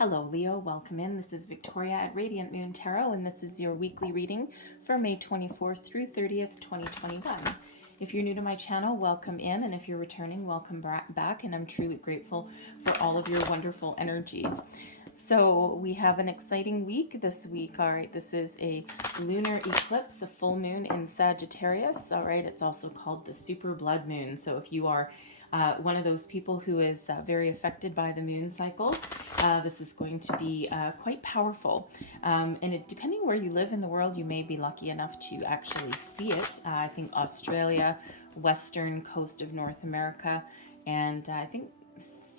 Hello, Leo. Welcome in. This is Victoria at Radiant Moon Tarot, and this is your weekly reading for May 24th through 30th, 2021. If you're new to my channel, welcome in, and if you're returning, welcome back, and I'm truly grateful for all of your wonderful energy. So we have an exciting week this week. All right, this is a lunar eclipse, a full moon in Sagittarius. All right, it's also called the super blood moon. So if you are one of those people who is very affected by the moon cycles, this is going to be quite powerful. Depending where you live in the world, you may be lucky enough to actually see it. I think Australia, western coast of North America, and I think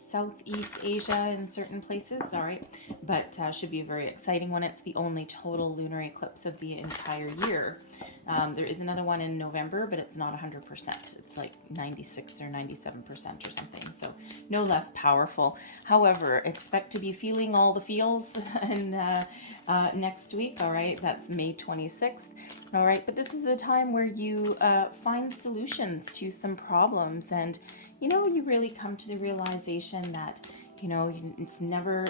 Southeast Asia in certain places. All right, but should be a very exciting one. It's the only total lunar eclipse of the entire year. There is another one in November, but it's not 100%. It's like 96 or 97% or something, so no less powerful. However, expect to be feeling all the feels in, next week. All right, that's May 26th. All right, but this is a time where you find solutions to some problems, and you really come to the realization that it's never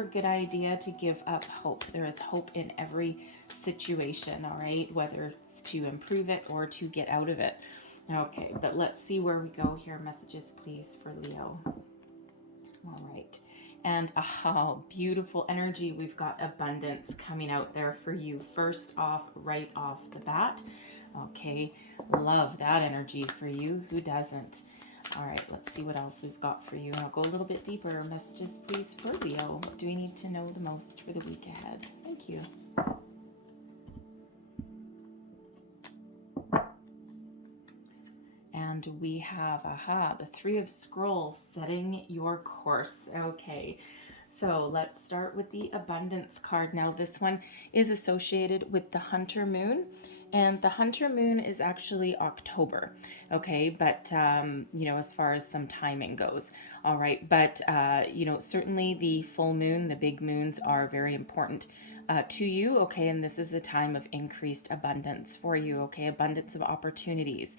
a good idea to give up hope. There is hope in every situation, all right, whether it's to improve it or to get out of it. Okay, but let's see where we go here. Messages, please, for Leo. All right. And beautiful energy. We've got abundance coming out there for you. First off, right off the bat. Okay, love that energy for you. Who doesn't? All right, let's see what else we've got for you. And I'll go a little bit deeper. Messages, please, for Leo. What do we need to know the most for the week ahead? Thank you. And we have, the Three of Scrolls, setting your course. Okay, so let's start with the Abundance card. Now, this one is associated with the Hunter Moon. And the Hunter Moon is actually October, okay? But, as far as some timing goes, all right? But, certainly the full moon, the big moons are very important to you, okay? And this is a time of increased abundance for you, okay? Abundance of opportunities,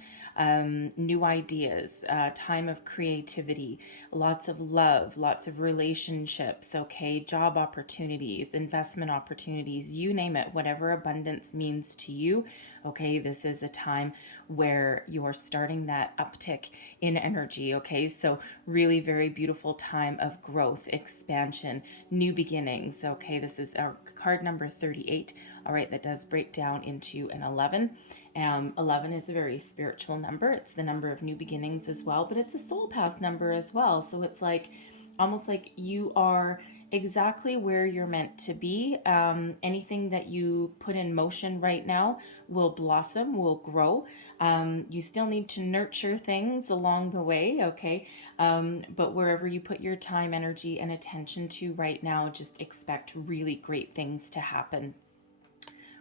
new ideas, time of creativity, lots of love, lots of relationships, okay? Job opportunities, investment opportunities, you name it, whatever abundance means to you, okay? This is a time where you're starting that uptick in energy, okay? So really very beautiful time of growth, expansion, new beginnings, okay? This is our card number 38, all right? That does break down into an 11. 11 is a very spiritual number. It's the number of new beginnings as well, but it's a soul path number as well. So it's like almost like you are exactly where you're meant to be. Anything that you put in motion right now will blossom, will grow. You still need to nurture things along the way, okay? But wherever you put your time, energy, and attention to right now, just expect really great things to happen.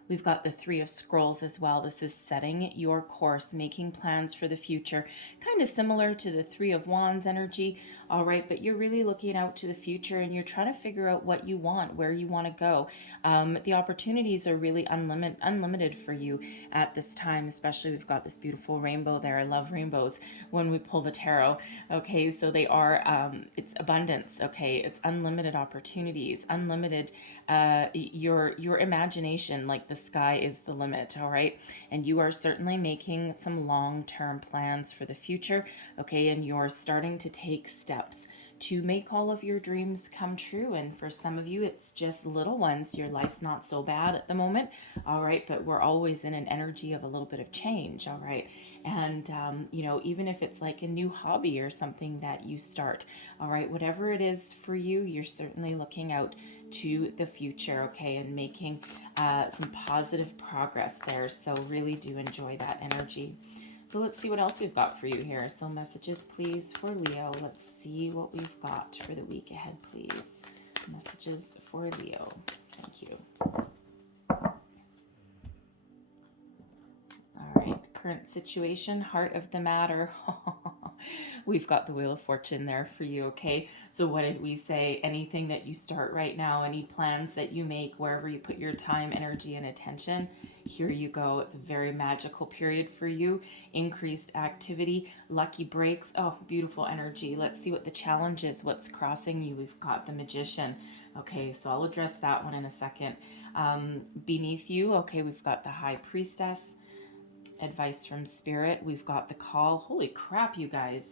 We've got the Three of Scrolls as well. This is setting your course, making plans for the future. Kind of similar to the Three of Wands energy, all right? But you're really looking out to the future and you're trying to figure out what you want, where you want to go. The opportunities are really unlimited for you at this time, especially we've got this beautiful rainbow there. I love rainbows when we pull the tarot, okay? So they are, it's abundance, okay? It's unlimited opportunities, unlimited your imagination, like the sky is the limit, all right? And you are certainly making some long-term plans for the future, okay? And you're starting to take steps to make all of your dreams come true. And for some of you, it's just little ones. Your life's not so bad at the moment, all right? But we're always in an energy of a little bit of change, all right? And, even if it's like a new hobby or something that you start, all right, whatever it is for you, you're certainly looking out to the future, okay, and making some positive progress there. So really do enjoy that energy. So let's see what else we've got for you here. So messages, please, for Leo. Let's see what we've got for the week ahead, please. Messages for Leo. Thank you. All right, current situation, heart of the matter. We've got the Wheel of Fortune there for you, okay? So what did we say? Anything that you start right now, any plans that you make, wherever you put your time, energy, and attention, here you go. It's a very magical period for you. Increased activity, lucky breaks. Oh, beautiful energy. Let's see what the challenge is, what's crossing you. We've got the Magician. Okay, so I'll address that one in a second. Beneath you, okay, we've got the High Priestess. Advice from Spirit. We've got the Call. Holy crap, you guys.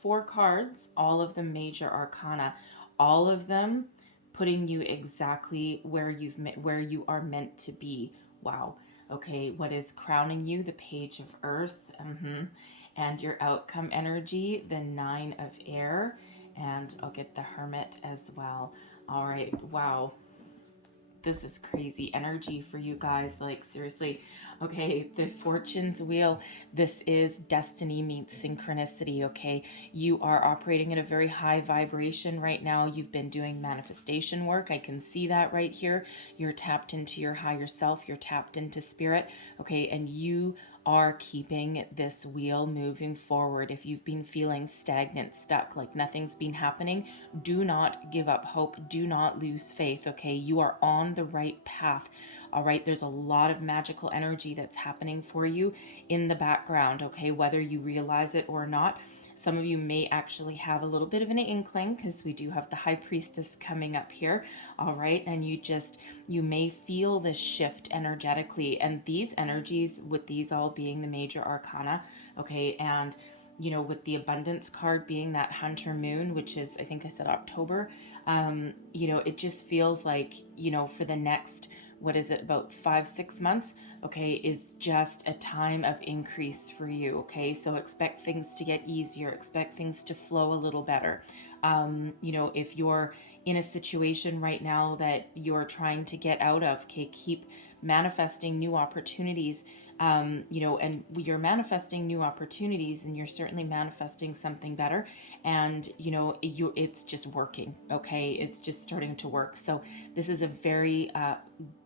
4 cards, all of them major arcana, all of them putting you exactly where you are meant to be. Wow. Okay, what is crowning you? The Page of Earth. And your outcome energy, the 9 of Air. And I'll get the Hermit as well. All right. Wow. This is crazy energy for you guys, like seriously. Okay, the Fortune's Wheel, this is destiny meets synchronicity, okay? You are operating at a very high vibration right now. You've been doing manifestation work. I can see that right here. You're tapped into your higher self. You're tapped into spirit, okay? And you are keeping this wheel moving forward. If you've been feeling stagnant, stuck, like nothing's been happening, do not give up hope. Do not lose faith, okay? You are on the right path. All right, there's a lot of magical energy that's happening for you in the background, okay? Whether you realize it or not. Some of you may actually have a little bit of an inkling because we do have the High Priestess coming up here, all right? And you may feel this shift energetically, and these energies, with these all being the major arcana, okay? And, you know, with the Abundance card being that Hunter Moon, which is, I think I said October, you know, it just feels like, you know, for the next, what is it, about 5-6 months, okay, is just a time of increase for you, okay? So expect things to get easier, expect things to flow a little better. You know, if you're in a situation right now that you're trying to get out of, okay, keep manifesting new opportunities. You know, and you're manifesting new opportunities, and you're certainly manifesting something better. And, you know, it's just working, okay? It's just starting to work. So this is a very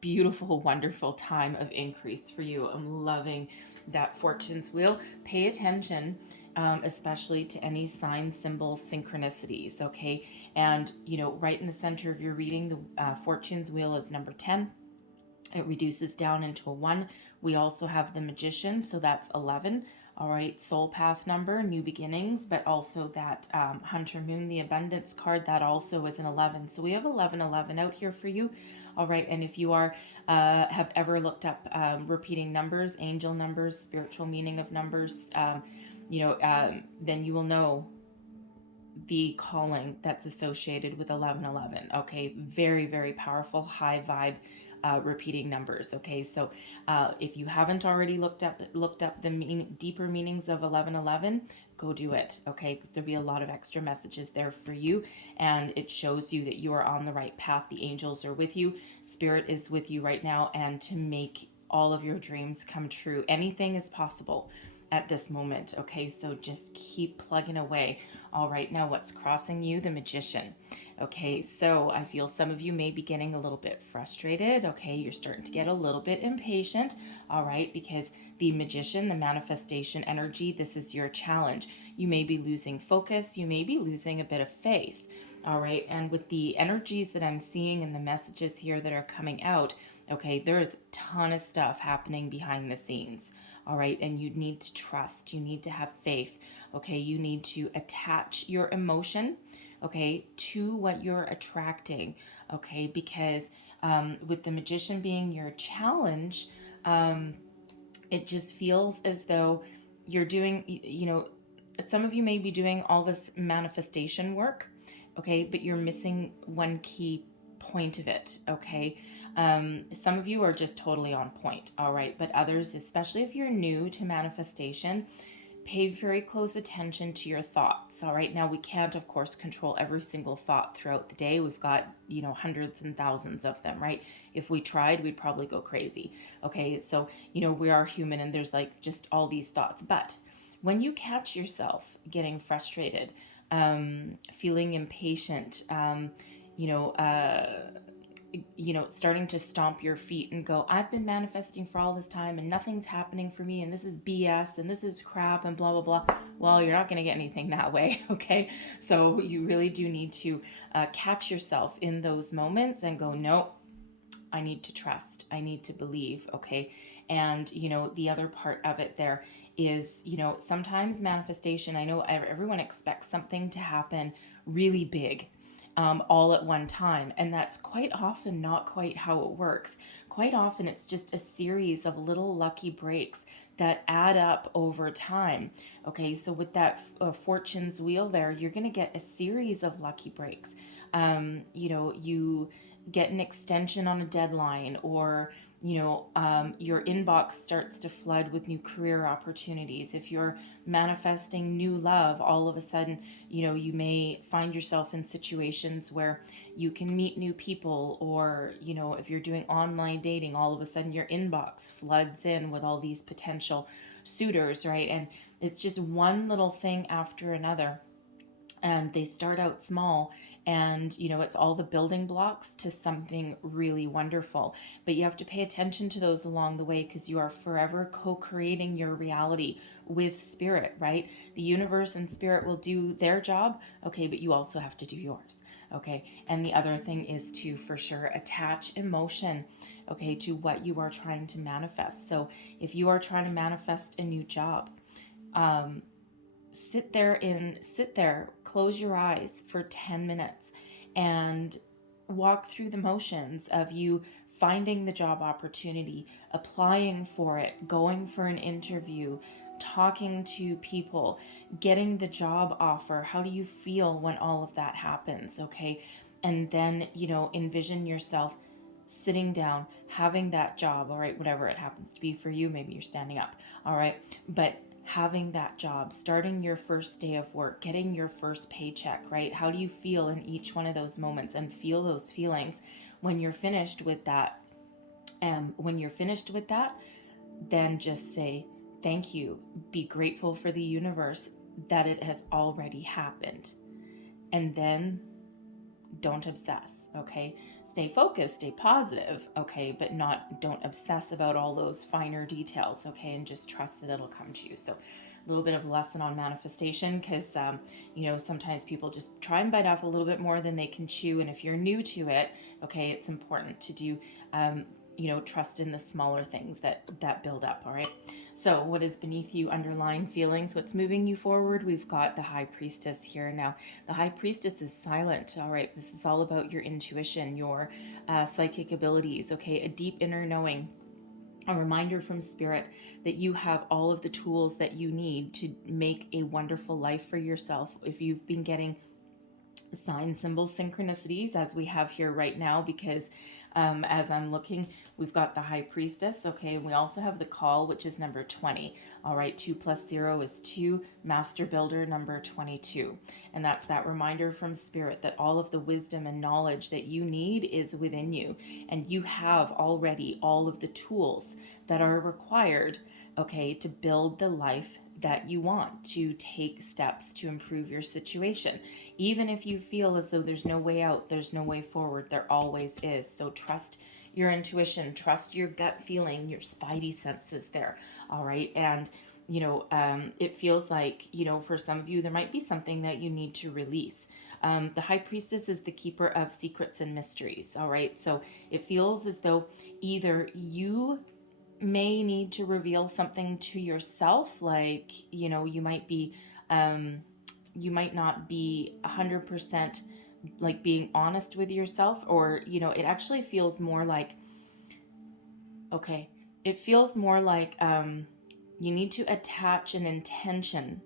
beautiful, wonderful time of increase for you. I'm loving that Fortune's Wheel. Pay attention, especially to any sign, symbols, synchronicities, okay? And, you know, right in the center of your reading, the Fortune's Wheel is number 10. It reduces down into a 1. We also have the Magician, so that's 11. All right, Soul Path number, New Beginnings, but also that Hunter Moon, the Abundance card, that also is an 11. So we have 1111 out here for you. All right, and if you are have ever looked up repeating numbers, angel numbers, spiritual meaning of numbers, you know, then you will know the calling that's associated with 1111. Okay, very, very powerful, high vibe. Repeating numbers. Okay, so if you haven't already looked up the deeper meanings of 1111, go do it. Okay, because there'll be a lot of extra messages there for you, and it shows you that you are on the right path. The angels are with you, spirit is with you right now, and to make all of your dreams come true. Anything is possible at this moment. Okay, so just keep plugging away. All right, now what's crossing you? The Magician. Okay, so I feel some of you may be getting a little bit frustrated. Okay, you're starting to get a little bit impatient. All right, because the Magician, the manifestation energy, this is your challenge. You may be losing focus. You may be losing a bit of faith. All right, and with the energies that I'm seeing and the messages here that are coming out, okay, there is a ton of stuff happening behind the scenes. All right, and you need to trust. You need to have faith. Okay, you need to attach your emotion, okay, to what you're attracting, okay, because with the Magician being your challenge, it just feels as though you're doing, you know, some of you may be doing all this manifestation work, okay, but you're missing one key point of it, okay? Some of you are just totally on point, all right, but others, especially if you're new to manifestation, pay very close attention to your thoughts. All right. Now, we can't, of course, control every single thought throughout the day. We've got, you know, hundreds and thousands of them, right? If we tried, we'd probably go crazy. Okay. So, you know, we are human, and there's like just all these thoughts. But when you catch yourself getting frustrated, feeling impatient, you know, starting to stomp your feet and go, I've been manifesting for all this time and nothing's happening for me and this is BS and this is crap and blah, blah, blah. Well, you're not going to get anything that way. Okay. So you really do need to catch yourself in those moments and go, no, I need to trust. I need to believe. Okay. And, the other part of it there is, sometimes manifestation, I know everyone expects something to happen really big, all at one time. And that's quite often not quite how it works. Quite often it's just a series of little lucky breaks that add up over time. Okay. So with that fortune's wheel there, you're going to get a series of lucky breaks. You get an extension on a deadline, or your inbox starts to flood with new career opportunities. If you're manifesting new love, all of a sudden you may find yourself in situations where you can meet new people, or if you're doing online dating, all of a sudden your inbox floods in with all these potential suitors, right? And it's just one little thing after another, and they start out small, and it's all the building blocks to something really wonderful. But you have to pay attention to those along the way, because you are forever co-creating your reality with spirit, right? The universe and spirit will do their job, okay, but you also have to do yours. Okay. And the other thing is to, for sure, attach emotion, okay, to what you are trying to manifest. So if you are trying to manifest a new job, sit there, close your eyes for 10 minutes and walk through the motions of you finding the job opportunity, applying for it, going for an interview, talking to people, getting the job offer. How do you feel when all of that happens? Okay. And then, envision yourself sitting down, having that job, all right, whatever it happens to be for you. Maybe you're standing up, all right, but having that job, starting your first day of work, getting your first paycheck, right? How do you feel in each one of those moments? And feel those feelings. When you're finished with that, then just say thank you. Be grateful for the universe that it has already happened. And then don't obsess, okay? Stay focused, stay positive, okay? But don't obsess about all those finer details, okay? And just trust that it'll come to you. So a little bit of a lesson on manifestation, because, sometimes people just try and bite off a little bit more than they can chew. And if you're new to it, okay, it's important to do, trust in the smaller things that build up, all right? So what is beneath you? Underlying feelings. What's moving you forward? We've got the High Priestess here. Now, the High Priestess is silent. All right. This is all about your intuition, your psychic abilities. Okay. A deep inner knowing. A reminder from Spirit that you have all of the tools that you need to make a wonderful life for yourself. If you've been getting sign, symbols, synchronicities, as we have here right now, because as I'm looking, we've got the High Priestess, okay, and we also have the Call, which is number 20. All right, 2 + 0 is 2, Master Builder, number 22. And that's that reminder from Spirit that all of the wisdom and knowledge that you need is within you, and you have already all of the tools that are required, okay, to build the life that you want, to take steps to improve your situation. Even if you feel as though there's no way out, there's no way forward, there always is. So trust your intuition, trust your gut feeling, your spidey senses there. All right. And, it feels like, for some of you, there might be something that you need to release. The High Priestess is the keeper of secrets and mysteries. All right. So it feels as though either you may need to reveal something to yourself, like, you might be, you might not be 100% like being honest with yourself, or, it actually feels more like, okay, it feels more like, you need to attach an intention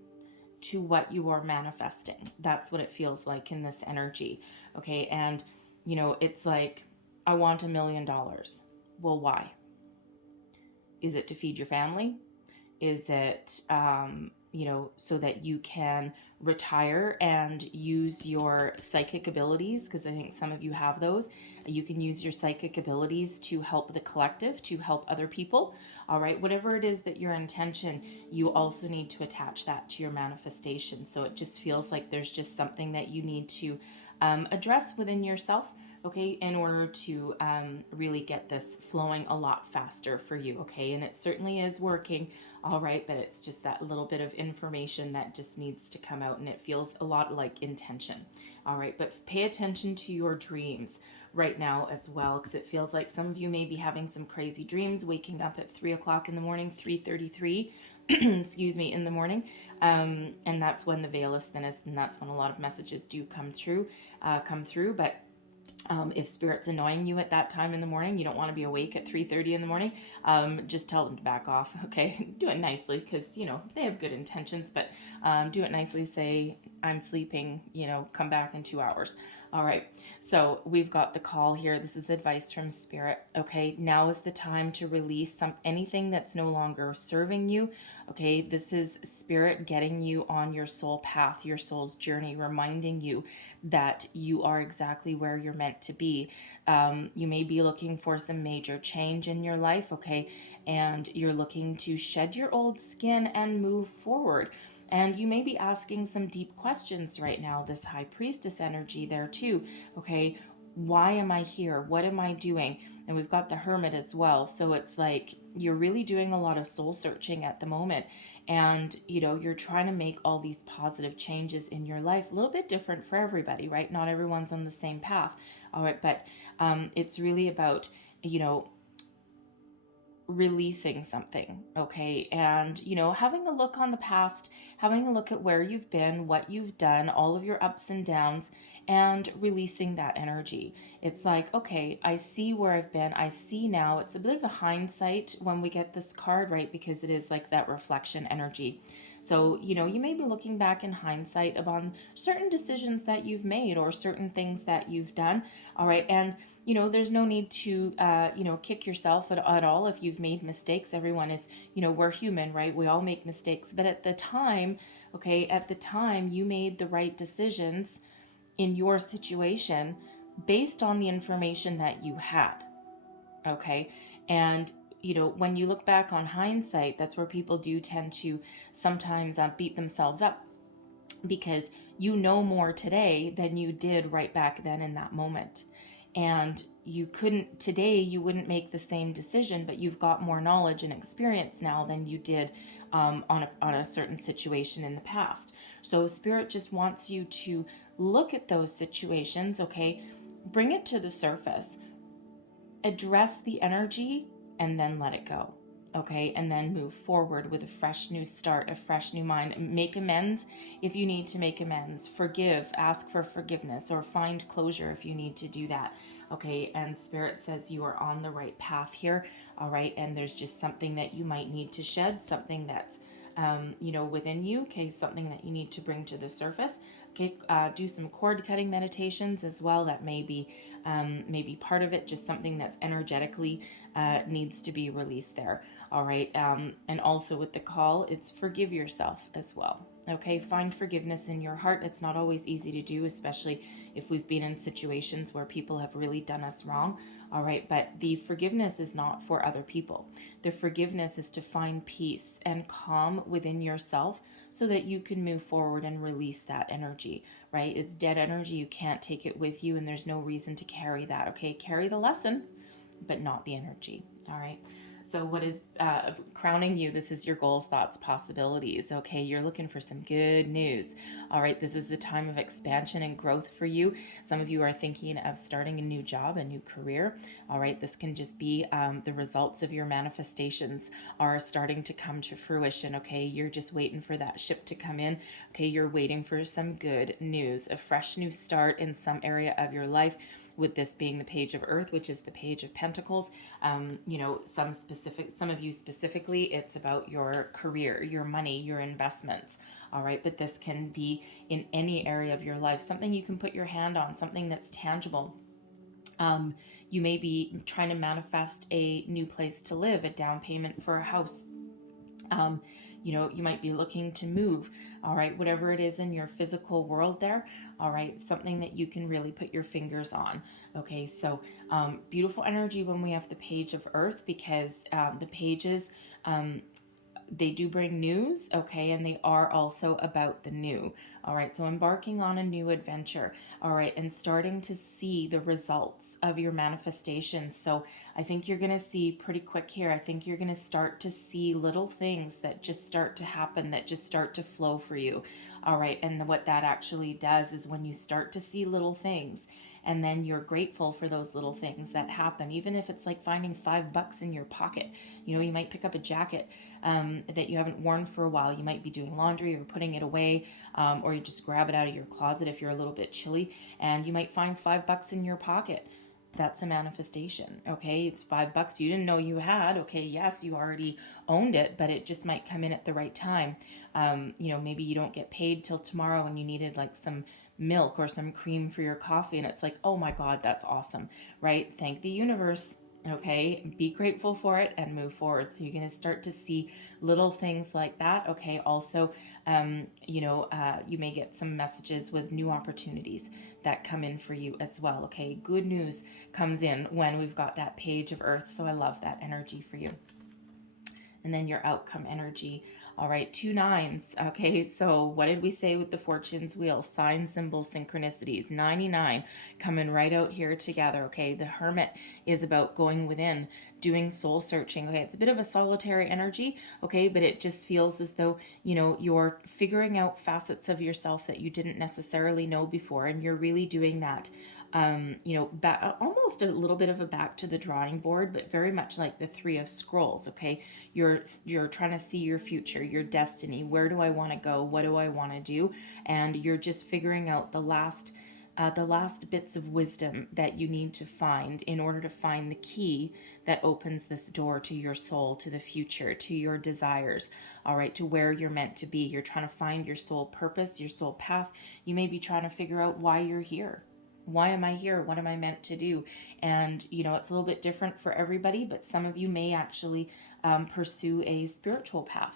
to what you are manifesting. That's what it feels like in this energy. Okay. And, it's like, I want $1 million. Well, why? Is it to feed your family? Is it, so that you can retire and use your psychic abilities? Because I think some of you have those. You can use your psychic abilities to help the collective, to help other people. All right. Whatever it is that your intention, you also need to attach that to your manifestation. So it just feels like there's just something that you need to address within yourself. okay, in order to really get this flowing a lot faster for you, okay? And it certainly is working, all right, but it's just that little bit of information that just needs to come out, and it feels a lot like intention, all right? But pay attention to your dreams right now as well, because it feels like some of you may be having some crazy dreams, waking up at 3 o'clock in the morning, 3:33, excuse me, in the morning, and that's when the veil is thinnest, and that's when a lot of messages do come through, but if spirit's annoying you at that time in the morning, you don't want to be awake at 3:30 in the morning, just tell them to back off, okay? Do it nicely, because, they have good intentions, but do it nicely. Say, I'm sleeping, come back in 2 hours. All right, so we've got the call here. This is advice from spirit, okay? Now is the time to release anything that's no longer serving you, okay? This is spirit getting you on your soul path, your soul's journey, reminding you that you are exactly where you're meant to be. You may be looking for some major change in your life, okay? And you're looking to shed your old skin and move forward. And you may be asking some deep questions right now, this high priestess energy there too, okay? Why am I here? What am I doing? And we've got the hermit as well. So it's like you're really doing a lot of soul searching at the moment. And, you're trying to make all these positive changes in your life, a little bit different for everybody, right? Not everyone's on the same path. All right. But it's really about, releasing something, okay? And, having a look on the past, having a look at where you've been, what you've done, all of your ups and downs, and releasing that energy. It's like, okay, I see where I've been. I see now. It's a bit of a hindsight when we get this card, right? Because it is like that reflection energy. So, you may be looking back in hindsight upon certain decisions that you've made or certain things that you've done. All right. And, there's no need to, kick yourself at all if you've made mistakes. Everyone is, we're human, right? We all make mistakes. But at the time, you made the right decisions in your situation based on the information that you had. Okay. And, when you look back on hindsight, that's where people do tend to sometimes beat themselves up, because you know more today than you did right back then in that moment. And you wouldn't make the same decision, but you've got more knowledge and experience now than you did on a certain situation in the past. So spirit just wants you to look at those situations, okay? Bring it to the surface, address the energy, and then let it go. Okay, and then move forward with a fresh new start, a fresh new mind. Make amends if you need to make amends. Forgive, ask for forgiveness, or find closure if you need to do that. Okay, and spirit says you are on the right path here. All right, and there's just something that you might need to shed, something that's within you. Okay, something that you need to bring to the surface. Okay, do some cord cutting meditations as well. That may be part of it. Just something that's energetically needs to be released there. All right. And also with the call, it's forgive yourself as well. Okay. Find forgiveness in your heart. It's not always easy to do, especially if we've been in situations where people have really done us wrong. All right. But the forgiveness is not for other people. The forgiveness is to find peace and calm within yourself so that you can move forward and release that energy, right? It's dead energy. You can't take it with you, and there's no reason to carry that. Okay. Carry the lesson, but not the energy. All right. So what is crowning you? This is your goals, thoughts, possibilities. Okay, you're looking for some good news. All right, this is the time of expansion and growth for you. Some of you are thinking of starting a new job, a new career. All right, this can just be the results of your manifestations are starting to come to fruition. Okay, you're just waiting for that ship to come in. Okay, you're waiting for some good news, a fresh new start in some area of your life. With this being the Page of Earth, which is the Page of Pentacles, some of you specifically, it's about your career, your money, your investments. All right, but this can be in any area of your life, something you can put your hand on, something that's tangible. You may be trying to manifest a new place to live, a down payment for a house. You might be looking to move. All right, whatever it is in your physical world there. All right, something that you can really put your fingers on. Okay, so beautiful energy when we have the Page of Earth, because the pages they do bring news, okay, and they are also about the new. All right, so embarking on a new adventure, all right, and starting to see the results of your manifestation. So I think you're going to see pretty quick here. I think you're going to start to see little things that just start to happen, that just start to flow for you. All right, and what that actually does is when you start to see little things, and then you're grateful for those little things that happen, even if it's like finding $5 in your pocket. You know, you might pick up a jacket that you haven't worn for a while. You might be doing laundry or putting it away, or you just grab it out of your closet if you're a little bit chilly, and you might find $5 in your pocket. That's a manifestation. Okay, it's $5 you didn't know you had. Okay, yes, you already owned it, but it just might come in at the right time. You know, maybe you don't get paid till tomorrow and you needed like some milk or some cream for your coffee, and it's like, oh my God, that's awesome, right? Thank the universe. Okay, be grateful for it and move forward. So you're going to start to see little things like that. Okay, also, you may get some messages with new opportunities that come in for you as well. Okay, good news comes in when we've got that page of earth. So I love that energy for you. And then your outcome energy. All right, 2 9s. Okay, so what did we say with the fortune's wheel? Sign, symbols, synchronicities. 99 coming right out here together. Okay, the hermit is about going within, doing soul searching. Okay, it's a bit of a solitary energy. Okay, but it just feels as though, you know, you're figuring out facets of yourself that you didn't necessarily know before, and you're really doing that. Almost a little bit of a back to the drawing board, but very much like the 3 of scrolls. Okay, you're trying to see your future, your destiny. Where do I want to go? What do I want to do? And you're just figuring out the last bits of wisdom that you need to find in order to find the key that opens this door to your soul, to the future, to your desires, all right, to where you're meant to be. You're trying to find your soul purpose, your soul path. You may be trying to figure out why you're here. Why am I here? What am I meant to do? And, you know, it's a little bit different for everybody, but some of you may actually pursue a spiritual path.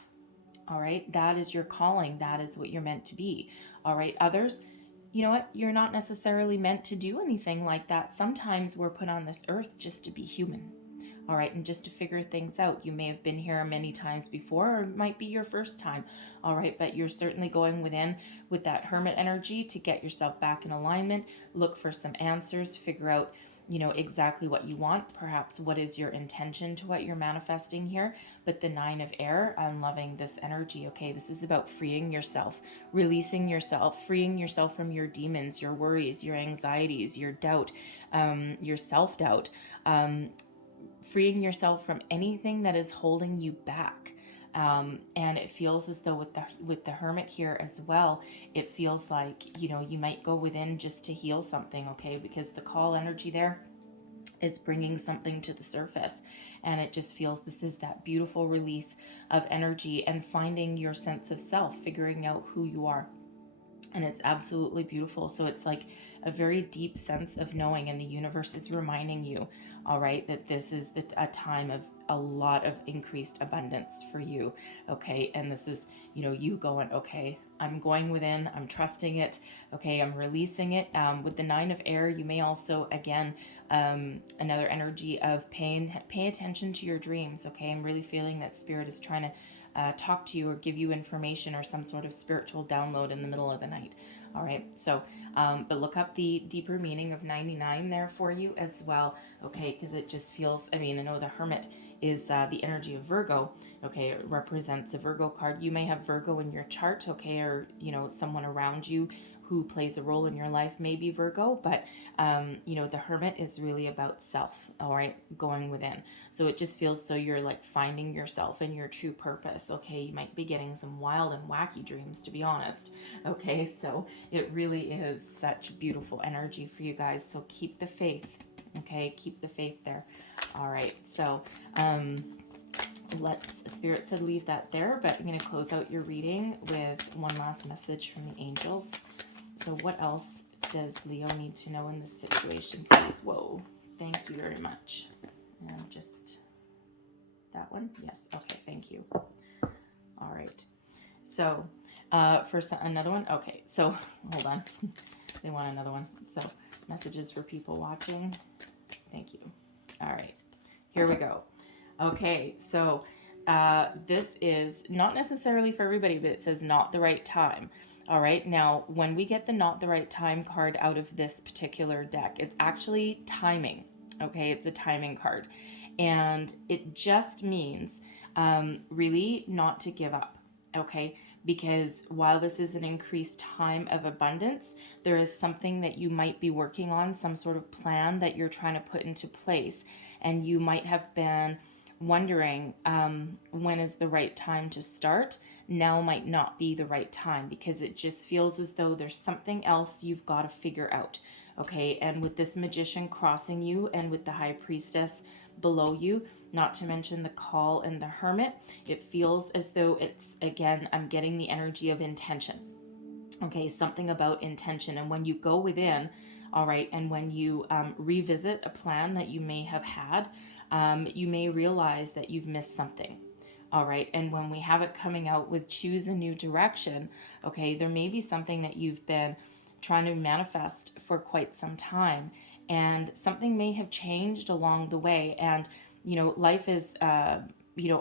All right. That is your calling. That is what you're meant to be. All right. Others, you know what? You're not necessarily meant to do anything like that. Sometimes we're put on this earth just to be human. All right, and just to figure things out. You may have been here many times before, or it might be your first time. All right, but you're certainly going within with that hermit energy to get yourself back in alignment, look for some answers, figure out, you know, exactly what you want, perhaps what is your intention to what you're manifesting here. But the 9 of air, I'm loving this energy. Okay, this is about freeing yourself, releasing yourself, freeing yourself from your demons, your worries, your anxieties, your doubt, your self-doubt, freeing yourself from anything that is holding you back. And it feels as though with the hermit here as well, it feels like, you know, you might go within just to heal something. Okay, because the call energy there is bringing something to the surface, and it just feels this is that beautiful release of energy and finding your sense of self, figuring out who you are. And it's absolutely beautiful. So it's like a very deep sense of knowing, and the universe is reminding you, all right, that this is a time of a lot of increased abundance for you. Okay, and this is, you know, you going, okay, I'm going within, I'm trusting it. Okay, I'm releasing it. With the 9 of air, you may also, again, another energy of pay attention to your dreams. Okay, I'm really feeling that spirit is trying to talk to you or give you information or some sort of spiritual download in the middle of the night. All right, so but look up the deeper meaning of 99 there for you as well. Okay, because it just feels, I mean, I know the hermit is the energy of Virgo. Okay, it represents a Virgo card. You may have Virgo in your chart. Okay, or, you know, someone around you who plays a role in your life may be Virgo, but you know, the hermit is really about self, all right, going within. So it just feels so you're like finding yourself and your true purpose. Okay, you might be getting some wild and wacky dreams, to be honest. Okay, so it really is such beautiful energy for you guys. So keep the faith. Okay, keep the faith there. All right, so Spirit said leave that there, but I'm going to close out your reading with one last message from the angels. So what else does Leo need to know in this situation, please? Whoa, thank you very much. And just that one? Yes, okay, thank you. All right, so another one? Okay, so hold on. They want another one. So messages for people watching. Thank you. All right, here we go. Okay, so this is not necessarily for everybody, but it says not the right time. All right. Now, when we get the not the right time card out of this particular deck, it's actually timing. Okay. It's a timing card. And it just means really not to give up. Okay. Because while this is an increased time of abundance, there is something that you might be working on, some sort of plan that you're trying to put into place. And you might have been wondering when is the right time to start. Now might not be the right time because it just feels as though there's something else you've got to figure out. Okay, and with this magician crossing you and with the high priestess below you, not to mention the call and the hermit, it feels as though it's, again, I'm getting the energy of intention. Okay, something about intention. And when you go within, all right, and when you revisit a plan that you may have had, you may realize that you've missed something. All right, and when we have it coming out with choose a new direction, okay, there may be something that you've been trying to manifest for quite some time, and something may have changed along the way. And life is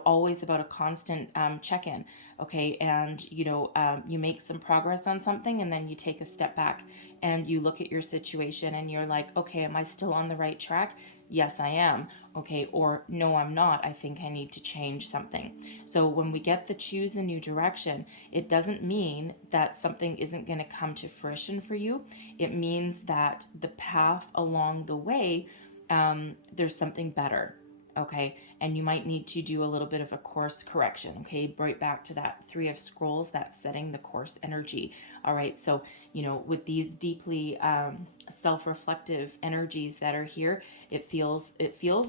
always about a constant check-in. Okay, and you make some progress on something, and then you take a step back and you look at your situation and you're like, okay, am I still on the right track? Yes, I am. Okay, or no, I'm not. I think I need to change something. So when we get the choose a new direction, it doesn't mean that something isn't going to come to fruition for you. It means that the path along the way, there's something better. Okay, and you might need to do a little bit of a course correction. Okay, right back to that Three of Scrolls, that's setting the course energy. All right, so with these deeply self-reflective energies that are here, it feels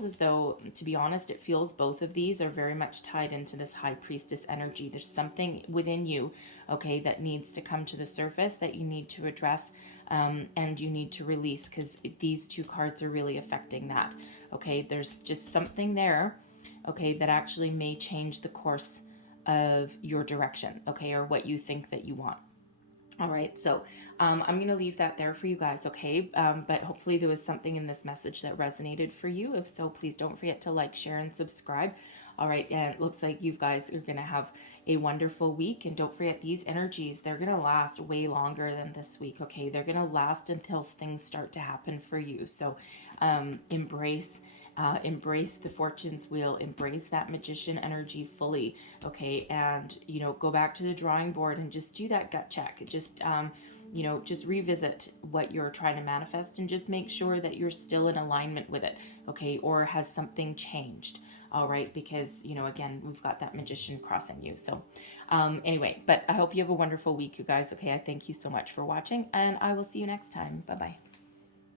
as though, to be honest, it feels both of these are very much tied into this high priestess energy. There's something within you, okay, that needs to come to the surface, that you need to address, and you need to release, because these two cards are really affecting that. Okay, there's just something there, okay, that actually may change the course of your direction, okay, or what you think that you want. All right, so I'm going to leave that there for you guys, okay? But hopefully there was something in this message that resonated for you. If so, please don't forget to like, share, and subscribe. All right, and it looks like you guys are going to have a wonderful week. And don't forget, these energies, they're going to last way longer than this week, okay? They're going to last until things start to happen for you. So embrace the fortune's wheel, embrace that magician energy fully, okay? And go back to the drawing board and just do that gut check. Just revisit what you're trying to manifest, and just make sure that you're still in alignment with it, okay? Or has something changed? All right, because again, we've got that magician crossing you. So anyway, but I hope you have a wonderful week, you guys. Okay, I thank you so much for watching, and I will see you next time. Bye bye.